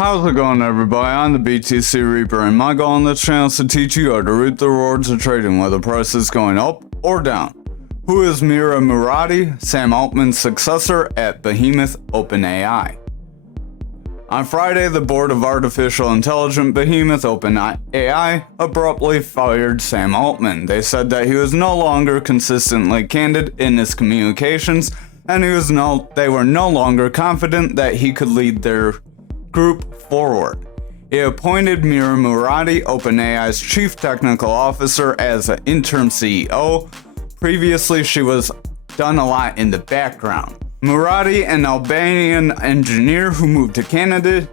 How's it going, everybody? I'm the BTC Reaper, and my goal on this channel is to teach you how to reap the rewards of trading, whether price is going up or down. Who is Mira Murati, Sam Altman's successor at Behemoth OpenAI? On Friday, the board of artificial intelligence behemoth OpenAI abruptly fired Sam Altman. They said that he was no longer consistently candid in his communications, and they were no longer confident that he could lead their group forward. He appointed Mira Murati, OpenAI's chief technical officer, as an interim CEO. Previously, she was done a lot in the background. Murati, an Albanian engineer who moved to Canada,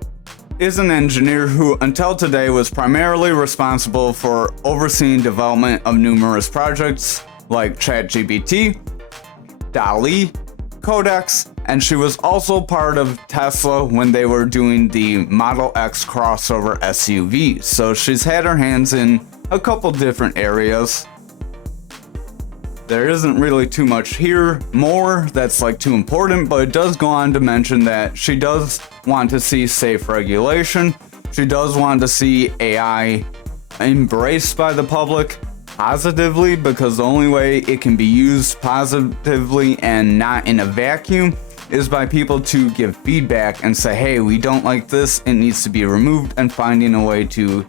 is an engineer who until today was primarily responsible for overseeing development of numerous projects like ChatGPT, DALL-E, Codex, and she was also part of Tesla when they were doing the Model X crossover SUV. So she's had her hands in a couple different areas. There isn't really too much here more that's too important, but it does go on to mention that she does want to see safe regulation. She does want to see AI embraced by the public positively, because the only way it can be used positively and not in a vacuum is by people to give feedback and say, hey, we don't like this, it needs to be removed, and finding a way to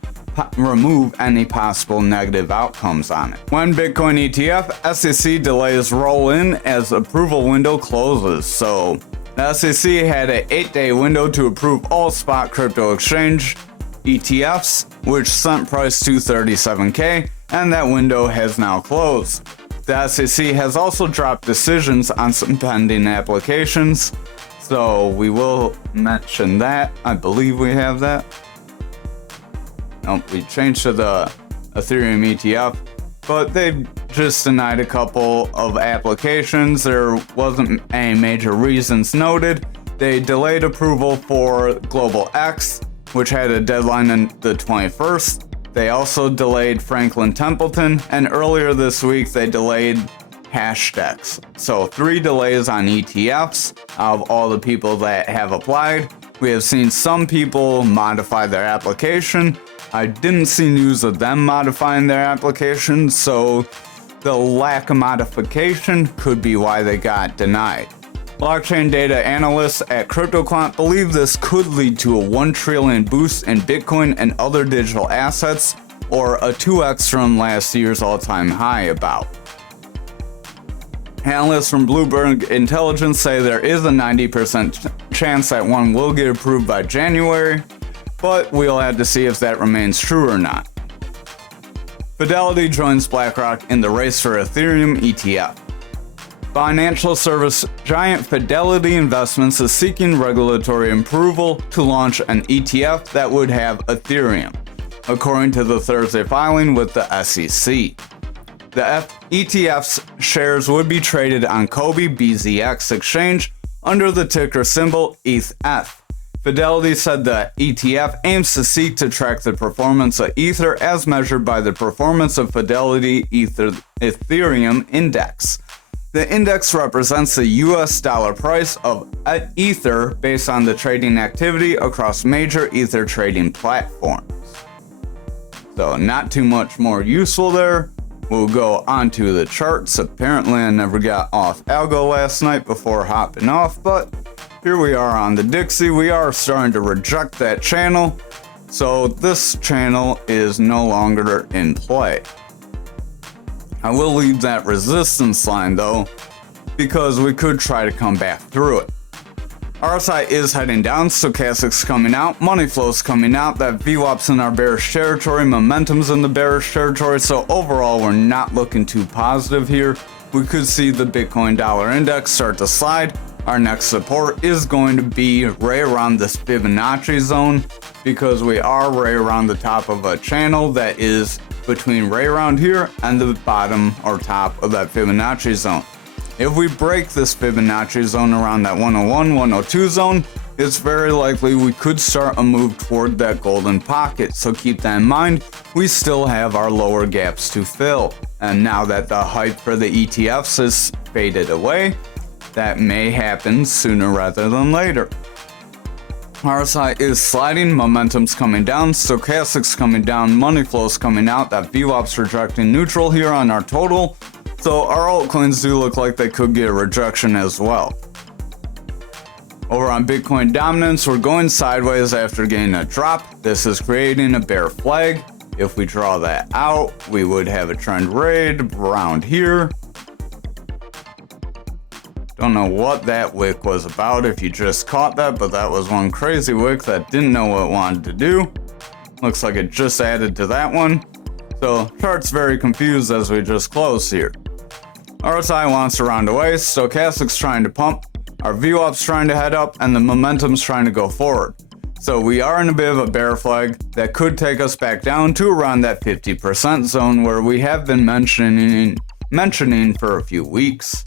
remove any possible negative outcomes on it. When Bitcoin ETF, SEC delays roll in as approval window closes. So the SEC had an 8-day window to approve all spot crypto exchange ETFs, which sent price to 37K, and that window has now closed. The SEC has also dropped decisions on some pending applications, so we will mention that. I believe we have that. Nope, we changed to the Ethereum ETF, but they just denied a couple of applications. There wasn't any major reasons noted. They delayed approval for Global X, which had a deadline on the 21st. They also delayed Franklin Templeton, and earlier this week they delayed Hashdex. So 3 delays on ETFs out of all the people that have applied. We have seen some people modify their application. I didn't see news of them modifying their application, so the lack of modification could be why they got denied. Blockchain data analysts at CryptoQuant believe this could lead to a 1 trillion boost in Bitcoin and other digital assets, or a 2x from last year's all-time high about. Analysts from Bloomberg Intelligence say there is a 90% chance that one will get approved by January, but we'll have to see if that remains true or not. Fidelity joins BlackRock in the race for Ethereum ETF. Financial service giant Fidelity Investments is seeking regulatory approval to launch an ETF that would have Ethereum, according to the Thursday filing with the SEC. The ETF's shares would be traded on Kobe BZX exchange under the ticker symbol ETH. Fidelity said the ETF aims to seek to track the performance of Ether as measured by the performance of Fidelity Ethereum Index. The index represents the US dollar price of Ether based on the trading activity across major Ether trading platforms. So not too much more useful there. We'll go on to the charts. Apparently I never got off algo last night before hopping off, but here we are on the Dixie. We are starting to reject that channel, so this channel is no longer in play. I will leave that resistance line though, because we could try to come back through it. RSI is heading down, stochastics coming out, money flows coming out, that VWAP's in our bearish territory, momentum's in the bearish territory, so overall we're not looking too positive here. We could see the Bitcoin dollar index start to slide. Our next support is going to be right around this Fibonacci zone, because we are right around the top of a channel that is between right around here and the bottom or top of that Fibonacci zone. If we break this Fibonacci zone around that 101, 102 zone, it's very likely we could start a move toward that golden pocket. So keep that in mind. We still have our lower gaps to fill. And now that the hype for the ETFs has faded away, that may happen sooner rather than later. RSI is sliding, momentum's coming down, stochastic's coming down, money flow's coming out, that VWAP's rejecting neutral here on our total. So our altcoins do look like they could get a rejection as well. Over on Bitcoin dominance, we're going sideways after getting a drop. This is creating a bear flag. If we draw that out, we would have a trend raid around here. Don't know what that wick was about if you just caught that, but that was one crazy wick that didn't know what it wanted to do. Looks like it just added to that one. So chart's very confused as we just closed here. RSI wants to round away, stochastic's trying to pump, our VWAP's trying to head up, and the momentum's trying to go forward. So we are in a bit of a bear flag that could take us back down to around that 50% zone where we have been mentioning for a few weeks.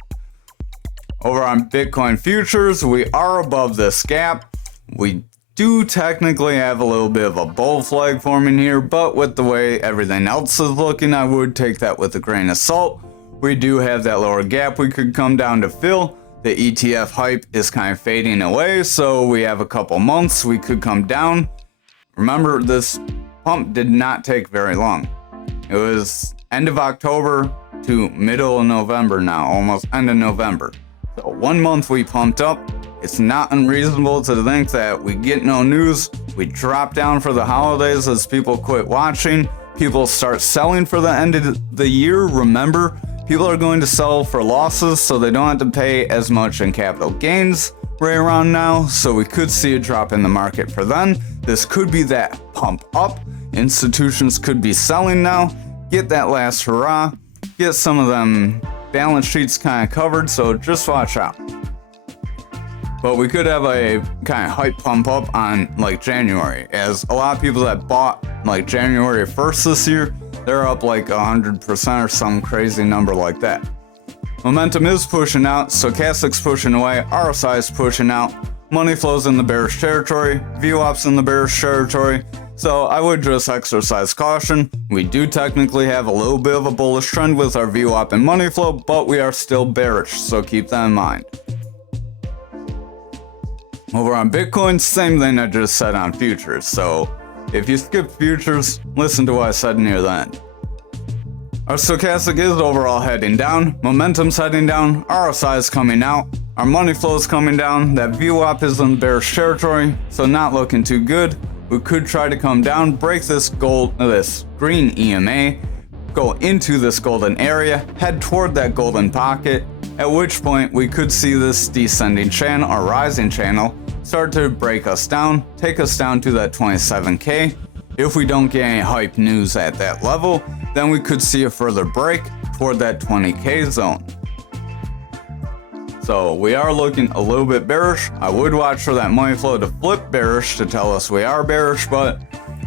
Over on Bitcoin futures, we are above this gap. We do technically have a little bit of a bull flag forming here, but with the way everything else is looking, I would take that with a grain of salt. We do have that lower gap we could come down to fill. The ETF hype is kind of fading away, so we have a couple months we could come down. Remember, this pump did not take very long. It was end of October to middle of November now, almost end of November. So 1 month we pumped up. It's not unreasonable to think that we get no news, we drop down for the holidays as people quit watching, people start selling for the end of the year. Remember, people are going to sell for losses so they don't have to pay as much in capital gains right around now, so we could see a drop in the market for then. This could be that pump up. Institutions could be selling now, get that last hurrah, get some of them balance sheets kind of covered, so just watch out. But we could have a kind of hype pump up on like January, as a lot of people that bought like January 1st this year, they're up like 100% or some crazy number like that. Momentum is pushing out, stochastic's pushing away, RSI is pushing out, money flows in the bearish territory, VWAP's in the bearish territory. So I would just exercise caution. We do technically have a little bit of a bullish trend with our VWAP and money flow, but we are still bearish, so keep that in mind. Over on Bitcoin, same thing I just said on futures. So if you skip futures, listen to what I said near the end. Our stochastic is overall heading down, momentum's heading down, RSI is coming out, our money flow is coming down, that VWAP is in bearish territory, so not looking too good. We could try to come down, break this green EMA, go into this golden area, head toward that golden pocket, at which point we could see this descending channel or rising channel start to break us down, take us down to that 27K. If we don't get any hype news at that level, then we could see a further break toward that 20K zone. So we are looking a little bit bearish. I would watch for that money flow to flip bearish to tell us we are bearish, but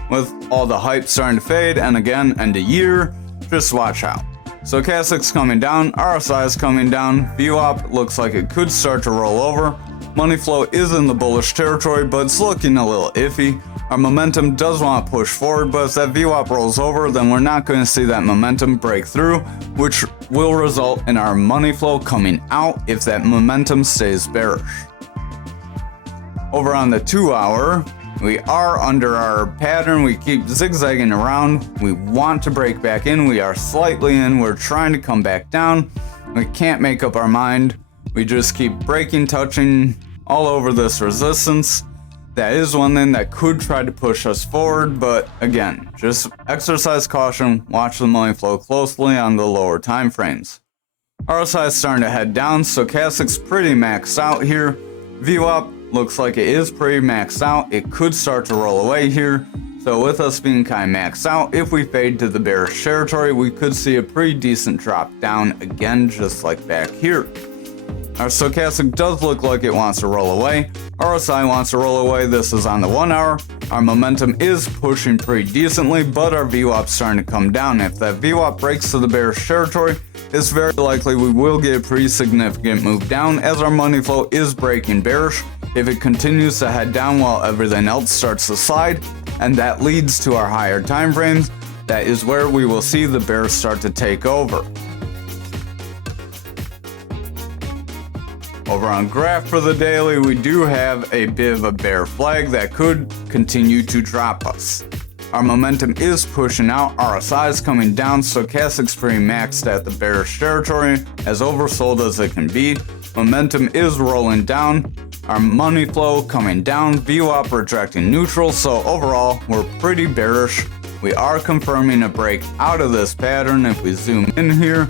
with all the hype starting to fade, and again, end of year, just watch out. Stochastic's coming down, RSI is coming down, VWAP looks like it could start to roll over. Money flow is in the bullish territory, but it's looking a little iffy. Our momentum does want to push forward, but if that VWAP rolls over, then we're not going to see that momentum break through, which will result in our money flow coming out if that momentum stays bearish. Over on the 2 hour, we are under our pattern. We keep zigzagging around. We want to break back in. We are slightly in. We're trying to come back down. We can't make up our mind. We just keep breaking, touching all over this resistance. That is one thing that could try to push us forward, but again, just exercise caution, watch the money flow closely on the lower time frames. RSI is starting to head down, stochastic's pretty maxed out here. VWAP looks like it is pretty maxed out. It could start to roll away here. So with us being kind of maxed out, if we fade to the bearish territory, we could see a pretty decent drop down again, just like back here. Our stochastic does look like it wants to roll away. RSI wants to roll away. This is on the 1 hour. Our momentum is pushing pretty decently, but our VWAP's starting to come down. If that VWAP breaks to the bearish territory, it's very likely we will get a pretty significant move down as our money flow is breaking bearish. If it continues to head down while everything else starts to slide, and that leads to our higher time frames, that is where we will see the bears start to take over. Over on graph for the daily, we do have a bit of a bear flag that could continue to drop us. Our momentum is pushing out, RSI is coming down, stochastic's pretty maxed at the bearish territory, as oversold as it can be. Momentum is rolling down, our money flow coming down, VWAP rejecting neutral, so overall we're pretty bearish. We are confirming a break out of this pattern if we zoom in here.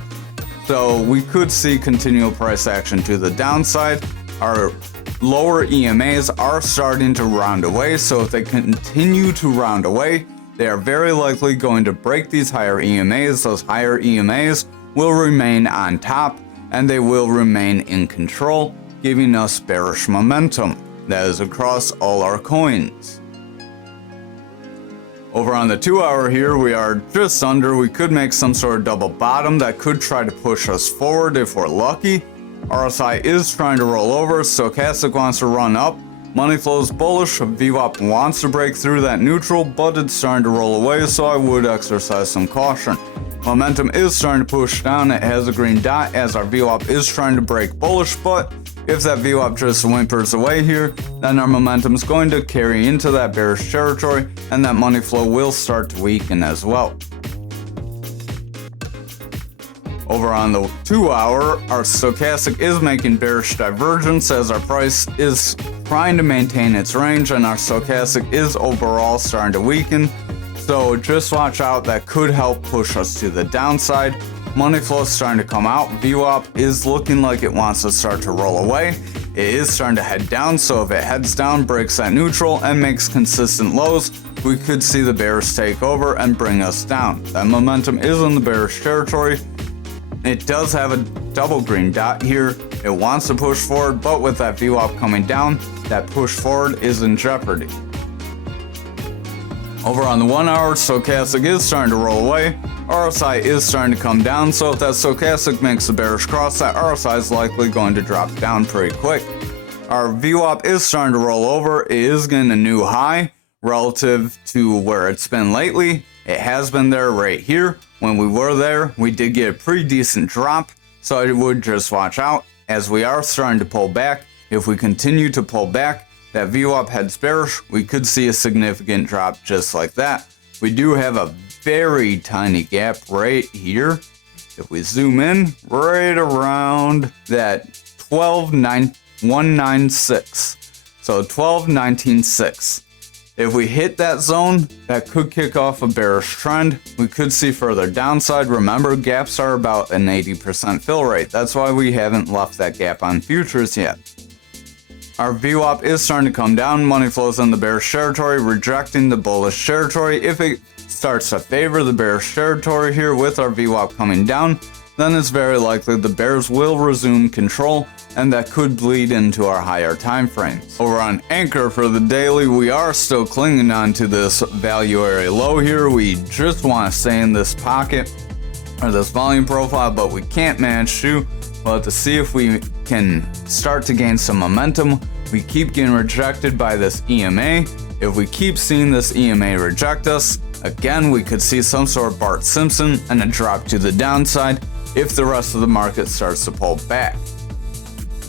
So we could see continual price action to the downside. Our lower EMAs are starting to round away, so if they continue to round away, they are very likely going to break these higher EMAs. Those higher EMAs will remain on top and they will remain in control, giving us bearish momentum. That is across all our coins. Over on the 2 hour here, we are just under. We could make some sort of double bottom that could try to push us forward if we're lucky. RSI is trying to roll over, stochastic wants to run up, money flows bullish, VWAP wants to break through that neutral, but it's starting to roll away, so I would exercise some caution. Momentum is starting to push down, it has a green dot as our VWAP is trying to break bullish, but if that VWAP just whimpers away here, then our momentum is going to carry into that bearish territory and that money flow will start to weaken as well. Over on the 2 hour, our stochastic is making bearish divergence as our price is trying to maintain its range and our stochastic is overall starting to weaken. So just watch out, that could help push us to the downside. Money flow is starting to come out. VWAP is looking like it wants to start to roll away. It is starting to head down, so if it heads down, breaks that neutral, and makes consistent lows, we could see the bears take over and bring us down. That momentum is in the bearish territory. It does have a double green dot here. It wants to push forward, but with that VWAP coming down, that push forward is in jeopardy. Over on the 1 hour, stochastic is starting to roll away. RSI is starting to come down, so if that stochastic makes a bearish cross, that RSI is likely going to drop down pretty quick. Our VWAP is starting to roll over. It is getting a new high relative to where it's been lately. It has been there right here. When we were there, we did get a pretty decent drop, so I would just watch out as we are starting to pull back. If we continue to pull back, that VWAP heads bearish, we could see a significant drop just like that. We do have a very tiny gap right here. If we zoom in, right around that 12,196. So 12,19.6. If we hit that zone, that could kick off a bearish trend. We could see further downside. Remember, gaps are about an 80% fill rate. That's why we haven't left that gap on futures yet. Our VWAP is starting to come down. Money flows in the bearish territory, rejecting the bullish territory. If it starts to favor the bearish territory here with our VWAP coming down, then it's very likely the bears will resume control, and that could bleed into our higher time frames. Over on Anchor for the daily, we are still clinging on to this value area low here. We just want to stay in this pocket or this volume profile, but we can't manage to. We'll have to see if we can start to gain some momentum. We keep getting rejected by this EMA. If we keep seeing this EMA reject us, again, we could see some sort of Bart Simpson and a drop to the downside if the rest of the market starts to pull back.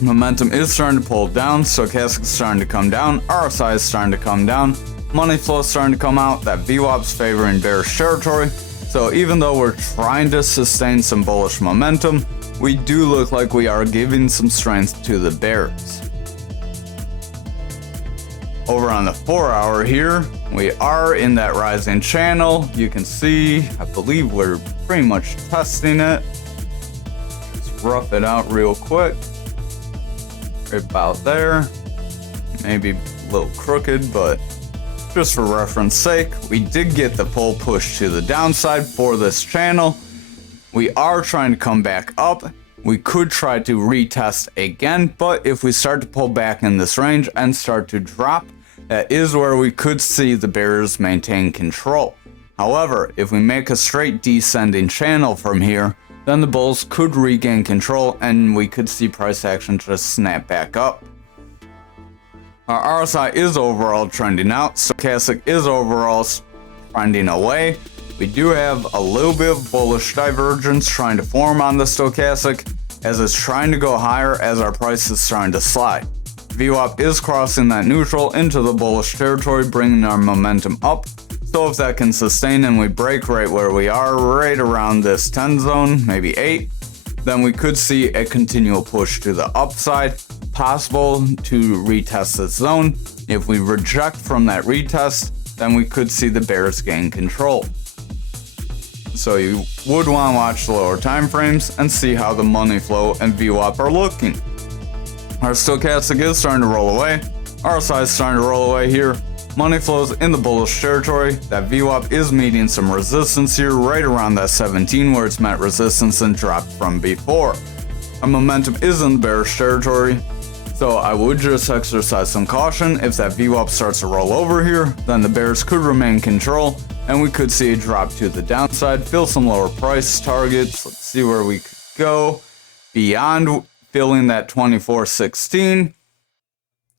Momentum is starting to pull down, stochastic is starting to come down, RSI is starting to come down, money flow is starting to come out, that VWAP's favoring bearish territory. So even though we're trying to sustain some bullish momentum, we do look like we are giving some strength to the bears. Over on the 4 hour here, we are in that rising channel. You can see, I believe we're pretty much testing it. Let's rough it out real quick. Right about there. Maybe a little crooked, but just for reference sake, we did get the pull push to the downside for this channel. We are trying to come back up. We could try to retest again, but if we start to pull back in this range and start to drop, that is where we could see the bears maintain control. However, if we make a straight descending channel from here, then the bulls could regain control and we could see price action just snap back up. Our RSI is overall trending out, stochastic is overall trending away. We do have a little bit of bullish divergence trying to form on the stochastic as it's trying to go higher as our price is starting to slide. VWAP is crossing that neutral into the bullish territory, bringing our momentum up. So if that can sustain and we break right where we are, right around this 10 zone, maybe 8, then we could see a continual push to the upside, possible to retest this zone. If we reject from that retest, then we could see the bears gain control. So you would want to watch the lower time frames and see how the money flow and VWAP are looking. Our stochastic is starting to roll away. RSI is starting to roll away here. Money flows in the bullish territory. That VWAP is meeting some resistance here right around that 17 where it's met resistance and dropped from before. Our momentum is in the bearish territory. So I would just exercise some caution. If that VWAP starts to roll over here, then the bears could remain in control and we could see a drop to the downside, fill some lower price targets. Let's see where we could go beyond filling that 2416.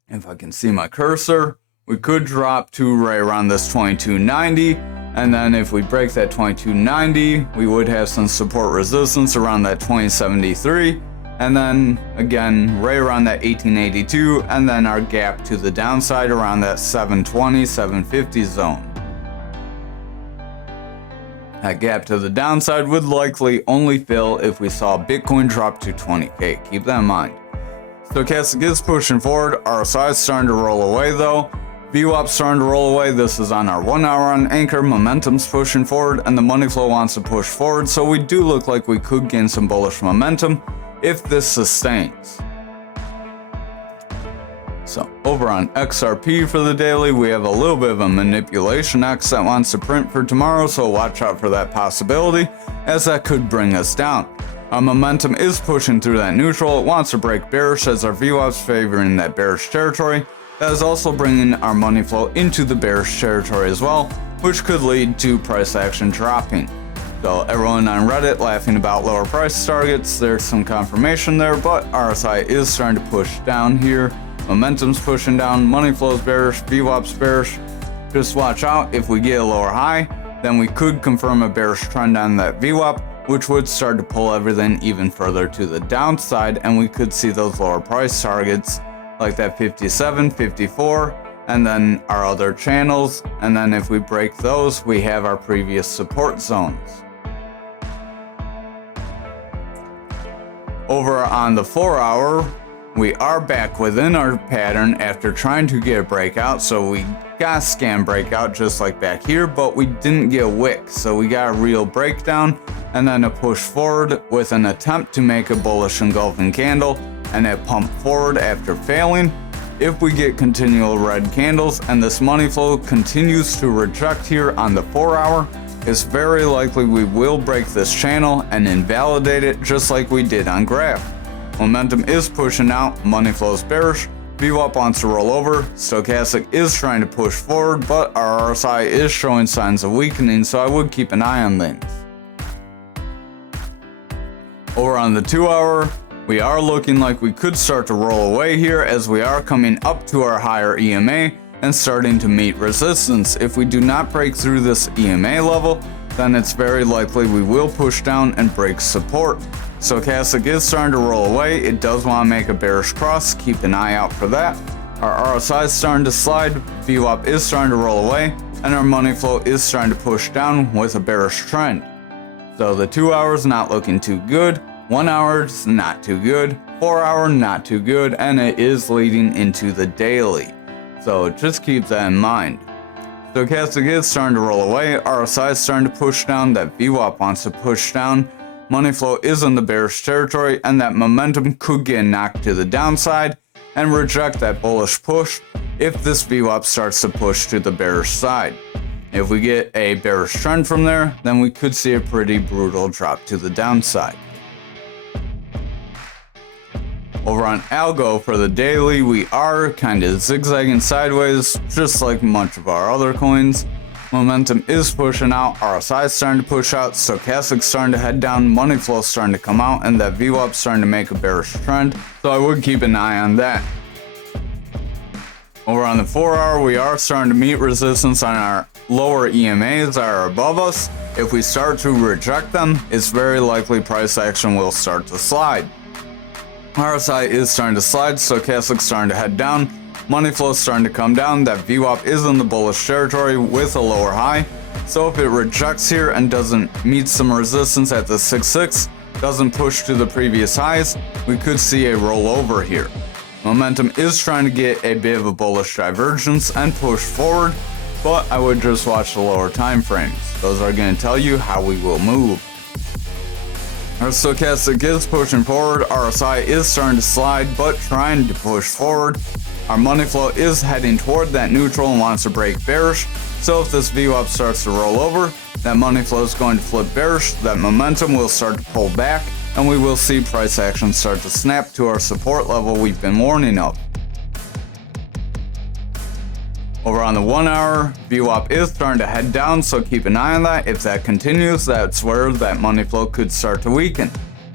If I can see my cursor, we could drop to right around this 2290. And then if we break that 2290, we would have some support resistance around that 2073. And then again, right around that 1882, and then our gap to the downside around that 720, 750 zone. That gap to the downside would likely only fill if we saw Bitcoin drop to 20K. Keep that in mind. Stochastic is pushing forward. RSI is starting to roll away though. VWAP starting to roll away. This is on our 1 hour on Anchor. Momentum's pushing forward and the money flow wants to push forward. So we do look like we could gain some bullish momentum if this sustains. So over on XRP for the daily, we have a little bit of a manipulation X that wants to print for tomorrow, so watch out for that possibility as that could bring us down. Our momentum is pushing through that neutral. It wants to break bearish as our VWAP's favoring that bearish territory. That is also bringing our money flow into the bearish territory as well, which could lead to price action dropping. So everyone on Reddit laughing about lower price targets, there's some confirmation there, but RSI is starting to push down here. Momentum's pushing down, money flow's bearish, VWAP's bearish. Just watch out, if we get a lower high, then we could confirm a bearish trend on that VWAP, which would start to pull everything even further to the downside, and we could see those lower price targets like that 57, 54, and then our other channels, and then if we break those, we have our previous support zones. Over on the 4 hour, we are back within our pattern after trying to get a breakout, so we got a scam breakout just like back here, but we didn't get a wick, so we got a real breakdown and then a push forward with an attempt to make a bullish engulfing candle and a pump forward after failing. If we get continual red candles and this money flow continues to reject here on the 4 hour, it's very likely we will break this channel and invalidate it just like we did on graph. Momentum is pushing out, money flows bearish, VWAP wants to roll over, stochastic is trying to push forward, but our RSI is showing signs of weakening, so I would keep an eye on things. Over on the 2 hour, we are looking like we could start to roll away here as we are coming up to our higher EMA and starting to meet resistance. If we do not break through this EMA level, then it's very likely we will push down and break support. Stochastic is starting to roll away. It does want to make a bearish cross. Keep an eye out for that. Our RSI is starting to slide. VWAP is starting to roll away. And our money flow is starting to push down with a bearish trend. So the 2 hours not looking too good. 1 hour's not too good. 4 hour not too good. And it is leading into the daily. So just keep that in mind. Stochastic is starting to roll away. RSI is starting to push down. That VWAP wants to push down. Money flow is in the bearish territory, and that momentum could get knocked to the downside and reject that bullish push if this VWAP starts to push to the bearish side. If we get a bearish trend from there, then we could see a pretty brutal drop to the downside. Over on Algo for the daily, we are kind of zigzagging sideways, just like much of our other coins. Momentum is pushing out, RSI is starting to push out, stochastic starting to head down, money flow starting to come out, and that VWAP starting to make a bearish trend, so I would keep an eye on that. Over on the 4 hour, we are starting to meet resistance on our lower EMAs that are above us. If we start to reject them, it's very likely price action will start to slide. RSI is starting to slide, stochastic starting to head down, money flow is starting to come down. That VWAP is in the bullish territory with a lower high. So if it rejects here and doesn't meet some resistance at the 6.6, doesn't push to the previous highs, we could see a rollover here. Momentum is trying to get a bit of a bullish divergence and push forward, but I would just watch the lower time frames. Those are going to tell you how we will move. Our stochastic is pushing forward, RSI is starting to slide but trying to push forward. Our money flow is heading toward that neutral and wants to break bearish. So if this VWAP starts to roll over, that money flow is going to flip bearish, that momentum will start to pull back, and we will see price action start to snap to our support level we've been warning of. Over on the 1 hour, VWAP is starting to head down, so keep an eye on that. If that continues, that's where that money flow could start to weaken.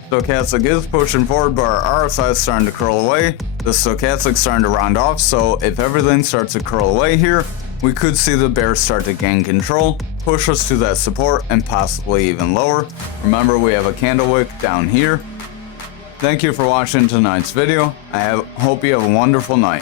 Stochastic is pushing forward, but our RSI is starting to curl away. The stochastic starting to round off, so if everything starts to curl away here, we could see the bears start to gain control, push us to that support, and possibly even lower. Remember, we have a candle wick down here. Thank you for watching tonight's video. I hope you have a wonderful night.